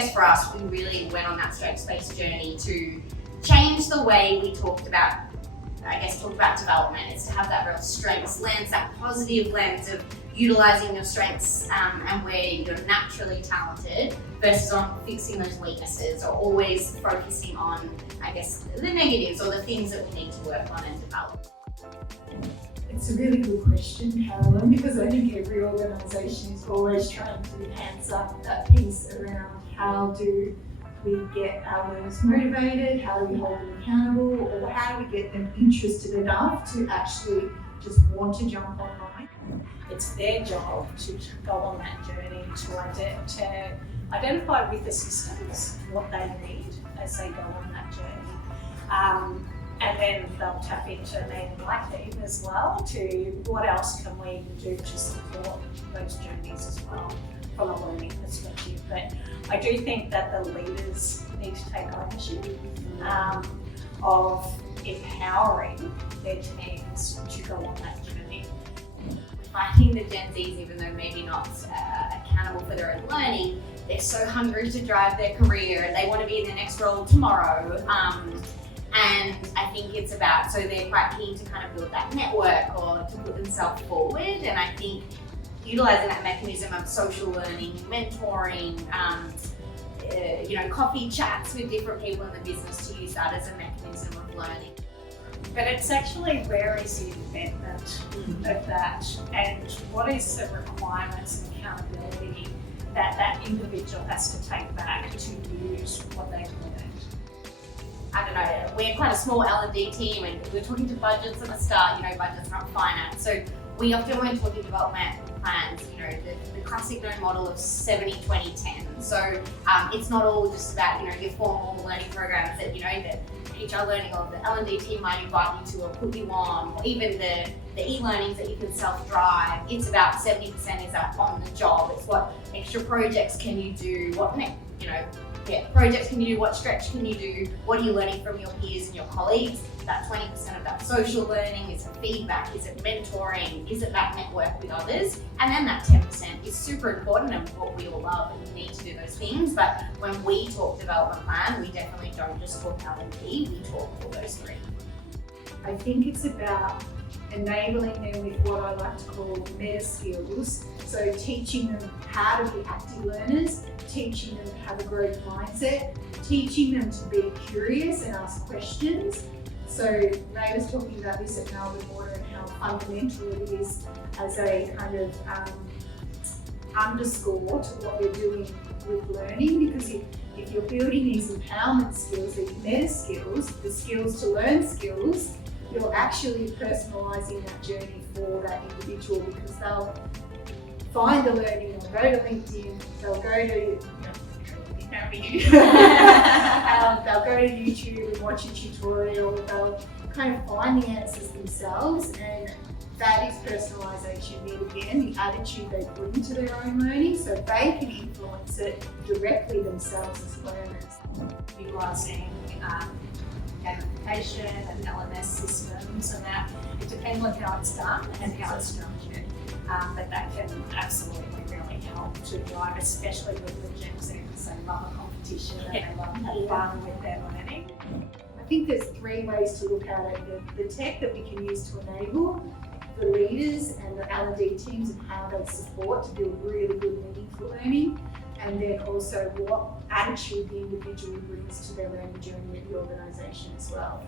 guess for us, we really went on that strengths-based journey to change the way we talk about development. Is to have that real strengths lens, that positive lens of utilising your strengths and where you're naturally talented versus on fixing those weaknesses, or always focusing on, I guess, the negatives or the things that we need to work on and develop. It's a really good question, Carolyn, because I think every organisation is always trying to answer that piece around how do we get our learners motivated, how do we hold them accountable, or how do we get them interested enough to actually just want to jump online. It's their job to go on that journey to identify with the systems what they need as they go on that journey. And then they'll tap into me and my team as well to what else can we do to support those journeys as well from a learning perspective. But I do think that the leaders need to take ownership of empowering their teams to go on that journey. Finding the Gen Zs, even though maybe not accountable for their own learning, they're so hungry to drive their career and they want to be in their next role tomorrow. And I think it's about, so they're quite keen to kind of build that network or to put themselves forward. And I think utilising that mechanism of social learning, mentoring, coffee chats with different people in the business, to use that as a mechanism of learning. But it's actually, where is the embedment of that, and what is the requirements and accountability that that individual has to take back to use what they've learned? I don't know, we're quite a small L&D team and we're talking to budgets at the start, budgets not finance. So we often, when talking development plans, the classic known model of 70-20-10. So it's not all just about, your formal learning programs that, that HR learning or the L&D team might invite you to or put you on, or even the e-learnings that you can self-drive. It's about 70% is that on the job. It's what extra projects can you do, projects can you do, what stretch can you do, what are you learning from your peers and your colleagues. That 20% of that social learning, is it feedback, is it mentoring, is it that network with others? And then that 10% is super important and what we all love, and we need to do those things. But when we talk development plan, we definitely don't just talk L&D, we talk all those three. I think it's about enabling them with what I like to call meta skills. So teaching them how to be active learners, teaching them to have a growth mindset, teaching them to be curious and ask questions. So Ray was talking about this at Melbourne Water and how fundamental it is as a kind of underscore to what we're doing with learning, because if you're building these empowerment skills, these meta skills, the skills to learn skills, you're actually personalising that journey for that individual, because they'll find the learning, they'll go to LinkedIn, they'll go to they'll go to YouTube and watch a tutorial, they'll kind of find the answers themselves, and that is personalisation. Yet again, the attitude they bring to their own learning, so they can influence it directly themselves as learners. Utilising gamification and LMS systems, and that it depends on how it's done and how it's structured. But that can absolutely really help to drive, especially with the Gen Z, because they love a competition and they love to have fun with their learning. I think there's three ways to look at it. The tech that we can use to enable the leaders and the L&D teams and how they support to build really good meaningful learning, and then also what attitude the individual brings to their learning journey at the organisation as well.